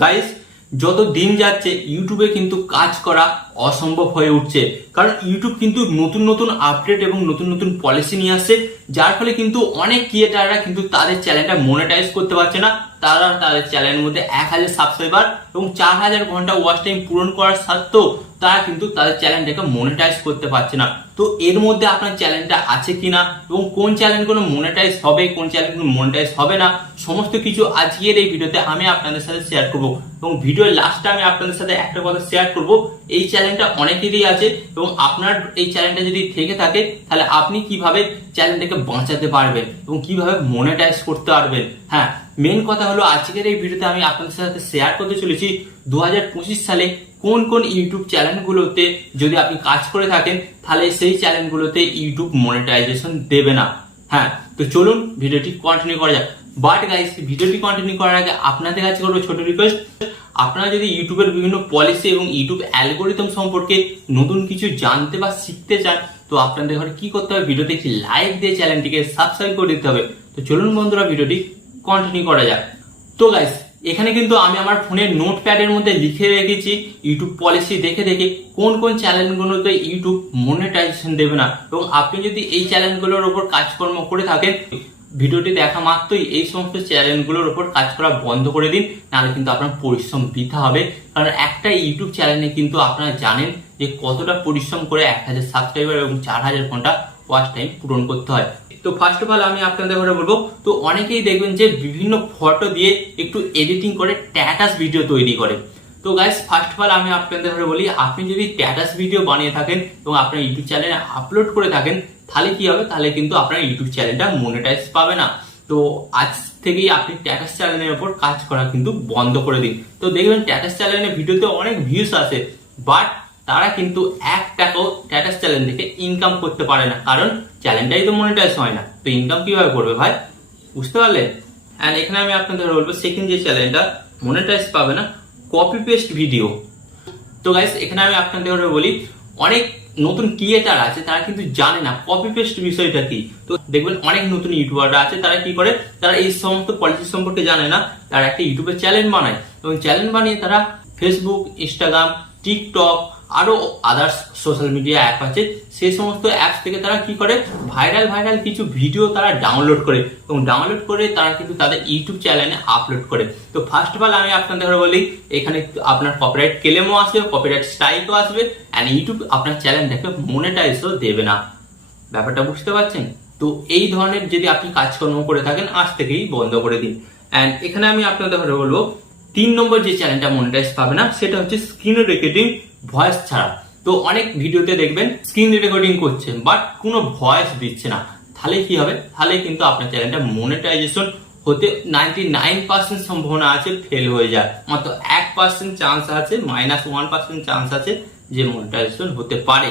Guys, যত দিন যাচ্ছে ইউটিউবে কিন্তু কাজ করা অসম্ভব হয়ে উঠছে। কারণ ইউটিউব কিন্তু নতুন নতুন আপডেট এবং নতুন নতুন পলিসি নিয়ে আসছে, যার ফলে কিন্তু অনেক ক্রিয়েটাররা কিন্তু তাদের চ্যানেলটা মনিটাইজ করতে পারছে না। তারা তাদের চ্যানেলের মধ্যে 1000 সাবস্ক্রাইবার এবং 4000 ঘন্টা ওয়াচ টাইম পূরণ করার সত্ত্বেও তারা কিন্তু তাদের চ্যানেলটাকে মনিটাইজ করতে পারছে না। তো এর মধ্যে আপনার চ্যানেলটা আছে কিনা এবং কোন চ্যানেলগুলো মনিটাইজ হবে, কোন চ্যানেলগুলো মনিটাইজ হবে না, সমস্ত কিছু আজকের এই ভিডিওতে আমি আপনাদের সাথে শেয়ার করব। এবং ভিডিওর লাস্টে আমি আপনাদের সাথে একটা কথা শেয়ার করব, এই চ্যানেলটা অনেকেরই আছে এবং আপনার এই চ্যানেলটা যদি থেকে থাকে তাহলে আপনি কিভাবে চ্যানেলটাকে বাঁচাতে পারবেন এবং কিভাবে মনিটাইজ করতে পারবেন। হ্যাঁ, মেন কথা হলো আজকের এই ভিডিওতে আমি আপনাদের সাথে শেয়ার করতে চলেছি 2025 সালে কোন কোন ইউটিউব চ্যানেলগুলোতে যদি আপনি কাজ করে থাকেন তাহলে সেই চ্যানেলগুলোতে ইউটিউব মনিটাইজেশন দেবে না। হ্যাঁ, তো চলুন ভিডিওটি কন্টিনিউ করা যাক। বাট গাইস, ভিডিওটি কন্টিনিউ করার আগে আপনাদের কাছে করবো ছোট রিকোয়েস্ট, আপনারা যদি ইউটিউবের বিভিন্ন পলিসি এবং ইউটিউব অ্যালগোরিদম সম্পর্কে নতুন কিছু জানতে বা শিখতে চান, তো আপনাদের ঘরে কি করতে হবে, ভিডিওতে একটি লাইক দিয়ে চ্যানেলটিকে সাবস্ক্রাইব করে দিতে হবে। তো চলুন বন্ধুরা, ভিডিওটি কন্টিনিউ করা যাক। তো গাইস, এখানে কিন্তু আমি আমার ফোনের নোটপ্যাডের মধ্যে লিখে রেখেছি ইউটিউব পলিসি দেখে দেখে কোন কোন চ্যানেলগুলোতে ইউটিউব মনিটাইজেশন দেবে না। এবং আপনি যদি এই চ্যানেলগুলোর উপর কাজকর্ম করে থাকেন, ভিডিওটি দেখা মাত্রই এই সমস্ত চ্যানেলগুলোর উপর কাজ করা বন্ধ করে দিন, নাহলে কিন্তু আপনার পরিশ্রম বৃথা হবে। কারণ একটা ইউটিউব চ্যানেলে কিন্তু আপনারা জানেন যে কতটা পরিশ্রম করে 1000 সাবস্ক্রাইবার এবং 4000 ঘন্টা ওয়াচ টাইম পূরণ করতে হয়। তো ফার্স্ট অফ অল আমি আপনাদের ঘরে বলবো, তো অনেকেই দেখবেন যে বিভিন্ন ফটো দিয়ে একটু এডিটিং করে স্ট্যাটাস ভিডিও তৈরি করে। তো গাইস, ফার্স্ট অফ অল আমি আপনাদের ঘরে বলি, আপনি যদি স্ট্যাটাস ভিডিও বানিয়ে থাকেন এবং আপনার ইউটিউব চ্যানেলে আপলোড করে থাকেন তাহলে কি হবে, তাহলে কিন্তু আপনার ইউটিউব চ্যানেলটা মনিটাইজ পাবে না। তো আজ থেকেই আপনি স্ট্যাটাস চ্যানেলের উপর কাজ করা কিন্তু বন্ধ করে দিন। তো দেখবেন স্ট্যাটাস চ্যানেলের ভিডিওতে অনেক ভিউজ আসে, বাট তারা কিন্তু 1 টাকাও স্ট্যাটাস চ্যানেল থেকে ইনকাম করতে পারে না, কারণ চ্যানেলটাই তো মনিটাইজ হয় না। তো ইনকাম কিভাবে করবে ভাই, বুঝতে পারলেন? এন্ড এখানে আমি আপনাদের বলবো, সেকেন্ড যে চ্যানেলটা মনিটাইজ পাবে না, কপি পেস্ট ভিডিও। তো গাইস, এখানে আমি আপনাদের বলি, অনেক নতুন ক্রিয়েটার আছে তারা কিন্তু জানে না কপি পেস্ট বিষয়টা কি। তো দেখবেন অনেক নতুন ইউটিউবাররা আছে, তারা কি করে, তারা এই সমস্ত পলিসি সম্পর্কে জানে না, তারা একটা ইউটিউবে চ্যানেল বানায় এবং চ্যানেল বানিয়ে তারা ফেসবুক, ইনস্টাগ্রাম, টিকটক আরো আদার্স সোশ্যাল মিডিয়া অ্যাপ আছে, সেই সমস্ত অ্যাপস থেকে তারা কি করে, ভাইরাল কিছু ভিডিও তারা ডাউনলোড করে এবং ডাউনলোড করে তারা কিন্তু তাদের ইউটিউব চ্যানেলে আপলোড করে। তো ফার্স্ট অফ অল আমি আপনাদের বলি, এখানে আপনার কপিরাইট ক্লেমও আসবে, কপিরাইট স্ট্রাইকও আসবে, এন্ড ইউটিউব আপনার চ্যানেলটাকে মনিটাইজও দেবে না। ব্যাপারটা বুঝতে পারছেন? তো এই ধরনের যদি আপনি কাজকর্ম করে থাকেন, আজ থেকেই বন্ধ করে দিন। এন্ড এখানে আমি আপনাদের বলবো, 3 নম্বর যে চ্যানেলটা মনিটাইজ পাবে না সেটা হচ্ছে স্ক্রিন রেকর্ডিং ভয়েস ছাড়া। তো অনেক ভিডিওতে দেখবেন স্ক্রিন রেকর্ডিং করছে বাট কোনো ভয়েস দিচ্ছে না, তাহলে কি হবে, তাহলে কিন্তু আপনার চ্যানেলটা মনিটাইজেশন হতে 99% সম্ভাবনা আছে ফেল হয়ে যায়, মাত্র 1% চান্স আছে, -1% চান্স আছে যে মনিটাইজেশন হতে পারে।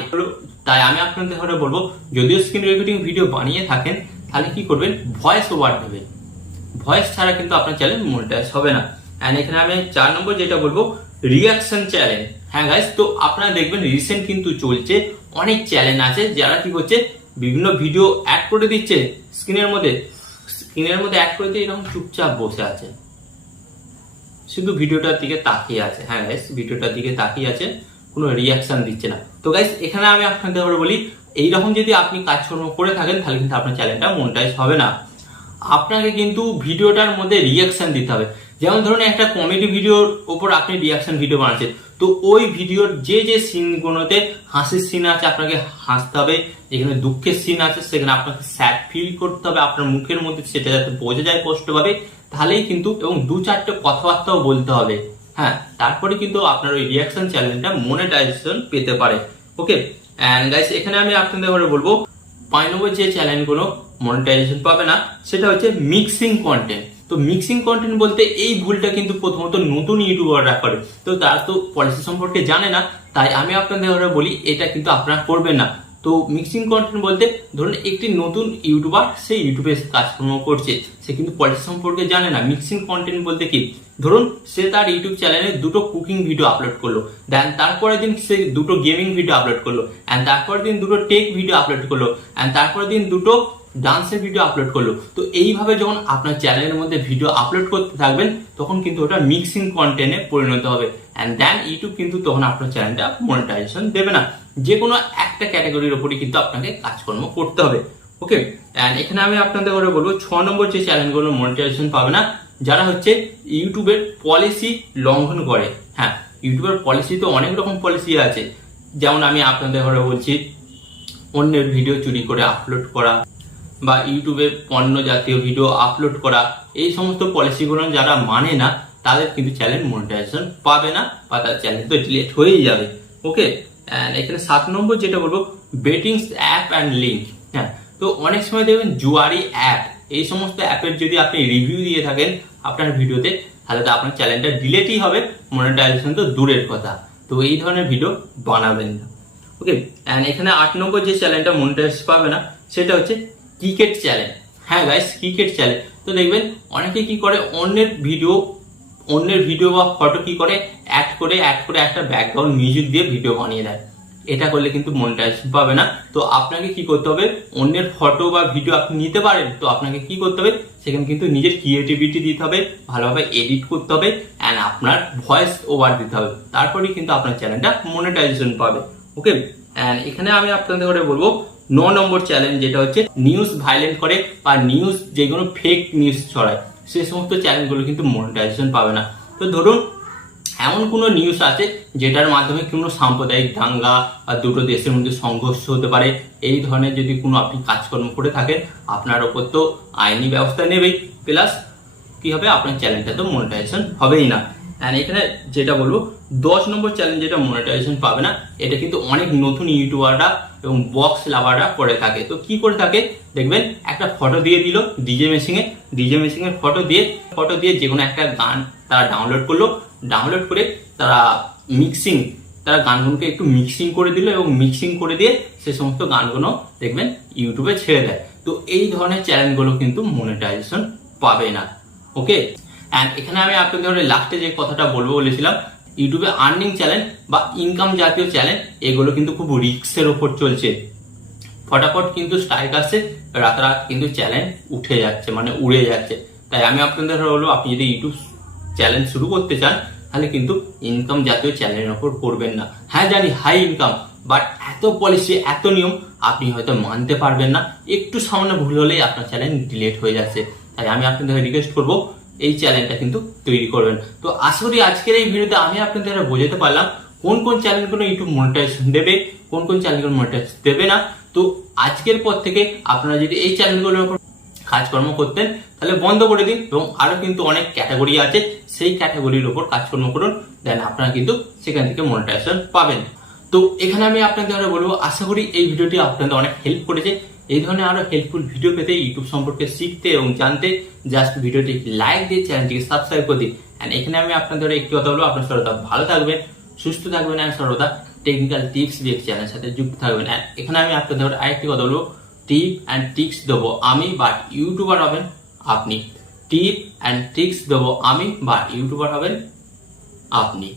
তাই আমি আপনাদের ঘরে বলবো, যদিও স্ক্রিন রেকর্ডিং ভিডিও বানিয়ে থাকেন তাহলে কি করবেন, ভয়েস ওভার দেবেন। ভয়েস ছাড়া কিন্তু আপনার চ্যানেল মনিটাইজ হবে না। এন্ড এখানে আমি 4 নম্বর যেটা বলবো, রিয়াকশন চ্যানেল। হ্যাঁ গাইস, তো আপনারা দেখবেন রিসেন্ট কিন্তু চলছে, অনেক চ্যানেল আছে যারা কি করছে, বিভিন্ন ভিডিও অ্যাড করে দিচ্ছে স্ক্রিনের মধ্যে অ্যাড করে দিয়ে এরকম চুপচাপ বসে আছে, শুধু ভিডিওটার দিকে তাকিয়ে আছে। হ্যাঁ গাইস, ভিডিওটার দিকে তাকিয়ে আছে, কোনো রিয়াকশন দিচ্ছে না। তো গাইস, এখানে আমি আপনাদের বলি, এইরকম যদি আপনি কাজকর্ম করে থাকেন তাহলে কিন্তু আপনার চ্যানেলটা মনিটাইজ হবে না। আপনাকে কিন্তু ভিডিওটার মধ্যে রিয়াকশন দিতে হবে। যেমন ধরুন একটা কমেডি ভিডিওর উপর আপনি রিয়াকশন ভিডিও বানাচ্ছেন, তো ওই ভিডিওর যে সিনগুলোতে হাসির সিন আছে আপনাকে হাসতে হবে, যেখানে দুঃখের সিন আছে সেখানে আপনাকে স্যাড ফিল করতে হবে, আপনার মুখের মধ্যে সেটা যাতে বোঝা যায় স্পষ্টভাবে, তাহলেই কিন্তু, এবং 2-4টে কথাবার্তাও বলতে হবে। হ্যাঁ, তারপরে কিন্তু আপনার ওই রিয়াকশন চ্যানেলটা মনিটাইজেশন পেতে পারে। ওকে, এন্ড গাইস, এখানে আমি আপনাদের বলবো, 5 নম্বর যে চ্যানেলগুলো মনিটাইজেশন পাবে না সেটা হচ্ছে মিক্সিং কন্টেন্ট। তো মিক্সিং কন্টেন্ট বলতে এই ভুলটা কিন্তু প্রথমত নতুন ইউটিউবাররা করে, তো তারা তো পলিসি সম্পর্কে জানে না, তাই আমি আপনাদের বলি এটা কিন্তু আপনারা করবেন না। তো মিক্সিং কন্টেন্ট বলতে, ধরুন একটি নতুন ইউটিউবার সে ইউটিউবে কাজকর্ম করছে, সে কিন্তু পলিসি সম্পর্কে জানে না। মিক্সিং কন্টেন্ট বলতে কি, ধরুন সে তার ইউটিউব চ্যানেলে 2টো কুকিং ভিডিও আপলোড করলো, দেন তারপরের দিন সে 2টো গেমিং ভিডিও আপলোড করলো, এন্ড তারপরের দিন 2টো টেক ভিডিও আপলোড করলো, এন্ড তারপরের দিন 2টো ডান্সের ভিডিও আপলোড করলো। তো এইভাবে যখন আপনার চ্যানেলের মধ্যে ভিডিও আপলোড করতে থাকবেন তখন কিন্তু ওটা মিক্সিং কন্টেন্টে পরিণত হবে, অ্যান্ড দেন ইউটিউব কিন্তু তখন আপনার চ্যানেলটা মনিটাইজেশন দেবে না। যে কোনো একটা ক্যাটাগরির ওপরই কিন্তু আপনাকে কাজকর্ম করতে হবে। ওকে, অ্যান্ড এখানে আমি আপনাদের করে বলবো 6 নম্বর যে চ্যানেলগুলো মনিটাইজেশন পাবে না, যারা হচ্ছে ইউটিউবের পলিসি লঙ্ঘন করে। হ্যাঁ, ইউটিউবের পলিসি তো অনেক রকম পলিসি আছে, যেমন আমি আপনাদের ঘরে বলছি অন্যের ভিডিও চুরি করে আপলোড করা বা ইউটিউবে পণ্য জাতীয় ভিডিও আপলোড করা, এই সমস্ত পলিসিগুলো যারা মানে না তাদের কিন্তু চ্যানেল মনিটাইজেশন পাবে না বা তার চ্যানেল তো ডিলিট হয়েই যাবে। ওকে, এখানে 7 নম্বর যেটা বলবো বেটিংস অ্যাপ অ্যান্ড লিঙ্ক। হ্যাঁ, তো অনেক সময় দেখবেন জুয়ারি অ্যাপ, এই সমস্ত অ্যাপের যদি আপনি রিভিউ দিয়ে থাকেন আপনার ভিডিওতে, তাহলে তো আপনার চ্যানেলটা ডিলেটই হবে, মনিটাইজেশন তো দূরের কথা। তো এই ধরনের ভিডিও বানাবেন না। ওকে, অ্যান্ড এখানে 8 নম্বর যে চ্যানেলটা মনিটাইজ পাবে না সেটা হচ্ছে ক্রিকেট চ্যানেল। হ্যাঁ গাইস, ক্রিকেট চ্যানেল তো দেখবেন অনেকে কি করে অন্যের ভিডিও বা ফটো কি করে অ্যাড করে একটা ব্যাকগ্রাউন্ড মিউজিক দিয়ে ভিডিও বানিয়ে দেয়। এটা করলে কিন্তু মনিটাইজেশন পাবে না। তো আপনাকে কি করতে হবে, অন্যের ফটো বা ভিডিও আপনি নিতে পারেন, তো আপনাকে কি করতে হবে, সেখানে কিন্তু নিজের ক্রিয়েটিভিটি দিতে হবে, ভালোভাবে এডিট করতে হবে, অ্যান্ড আপনার ভয়েস ওভার দিতে হবে, তারপরেই কিন্তু আপনার চ্যানেলটা মনিটাইজেশন পাবে। ওকে, অ্যান্ড এখানে আমি আপনাদের করে বলবো 9 নম্বর চ্যালেঞ্জ, যেটা হচ্ছে নিউজ ভাইলেন্ট করে বা নিউজ যেগুলো ফেক নিউজ ছড়ায়, সেই সমস্ত চ্যানেলগুলো কিন্তু মনিটাইজেশন পাবে না। তো ধরুন এমন কোনো নিউজ আছে যেটার মাধ্যমে কোনো সাম্প্রদায়িক দাঙ্গা বা দুটো দেশের মধ্যে সংঘর্ষ হতে পারে, এই ধরনের যদি কোনো আপনি কাজকর্ম করে থাকেন আপনার ওপর তো আইনি ব্যবস্থা নেবেই, প্লাস কি হবে, আপনার চ্যানেলটা তো মনিটাইজেশন হবেই না। অ্যান্ড এখানে যেটা বলবো 10 নম্বর চ্যালেঞ্জ যেটা মনিটাইজেশন পাবে না, এটা কিন্তু অনেক নতুন ইউটিউবাররা এবং বক্স লাভাররা করে থাকে। তো কি করে থাকে দেখবেন, একটা ফটো দিয়ে দিল ডিজে মেশিনের ফটো দিয়ে যে কোনো একটা গান তারা ডাউনলোড করে তারা গানগুলোকে একটু মিক্সিং করে দিল এবং মিক্সিং করে দিয়ে সে সমস্ত গানগুলো দেখবেন ইউটিউবে ছেড়ে দেয়। তো এই ধরনের চ্যানেলগুলো কিন্তু মনিটাইজেশন পাবে না। ওকে, অ্যান্ড এখানে আমি আপনাদের লাস্টে যে কথাটা বলেছিলাম, ইউটিউবে আর্নিং চ্যানেল বা ইনকাম জাতীয় চ্যানেল এগুলো কিন্তু খুব রিস্কের ওপর চলছে। ফটাফট কিন্তু স্ট্রাইক আসছে, রাতারাত কিন্তু চ্যানেল উঠে যাচ্ছে, মানে উড়ে যাচ্ছে। তাই আমি আপনাদের বলবো, আপনি যদি ইউটিউব চ্যানেল শুরু করতে চান তাহলে কিন্তু ইনকাম জাতীয় চ্যানেলের ওপর করবেন না। হ্যাঁ জানি হাই ইনকাম, বাট এত পলিসি এত নিয়ম আপনি হয়তো মানতে পারবেন না, একটু সামান্য ভুল হলেই আপনার চ্যানেল ডিলিট হয়ে যাচ্ছে। তাই আমি আপনাদের রিকোয়েস্ট করবো এই চ্যানেলটা কিন্তু তৈরি করবেন। তো আশা করি আজকের এই ভিডিওতে আমি আপনাদের বোঝাতে পারলাম কোন কোন চ্যানেলগুলো ইউটিউব মনিটাইজেশন দেবে, কোন কোন চ্যানেলগুলো মনিটাইজেশন দেবে না। তো আজকের পর থেকে আপনারা যদি এই চ্যানেলগুলোর উপর কাজকর্ম করতেন তাহলে বন্ধ করে দিন, এবং আরো কিন্তু অনেক ক্যাটাগরি আছে, সেই ক্যাটাগরির উপর কাজকর্ম করুন, দেন আপনারা কিন্তু সেখান থেকে মনিটাইজেশন পাবেন। তো এখানে আমি আপনাদের বলবো, আশা করি এই ভিডিওটি আপনাদের অনেক হেল্প করেছে। এই ধরনের আরো হেল্পফুল ভিডিও পেতে, ইউটিউব সম্পর্কে শিখতে এবং জানতে জাস্ট ভিডিওটি লাইক দিয়ে চ্যানেলটিকে সাবস্ক্রাইব করে দিন। এন্ড এখানে আমি আপনাদের একটি কথা বলবো, আপনার সর্বদা ভালো থাকবেন, সুস্থ থাকবেন, এন্ড সর্বদা টেকনিক্যাল টিপস দিয়ে চ্যানেলের সাথে যুক্ত থাকবেন। এন্ড এখানে আমি আপনাদের আরেকটি কথা বলবো, টিপ অ্যান্ড ট্রিক্স দেবো আমি, বাট ইউটিউবার হবেন আপনি। টিপ অ্যান্ড ট্রিক্স দেবো আমি, বাট ইউটিউবার হবেন আপনি।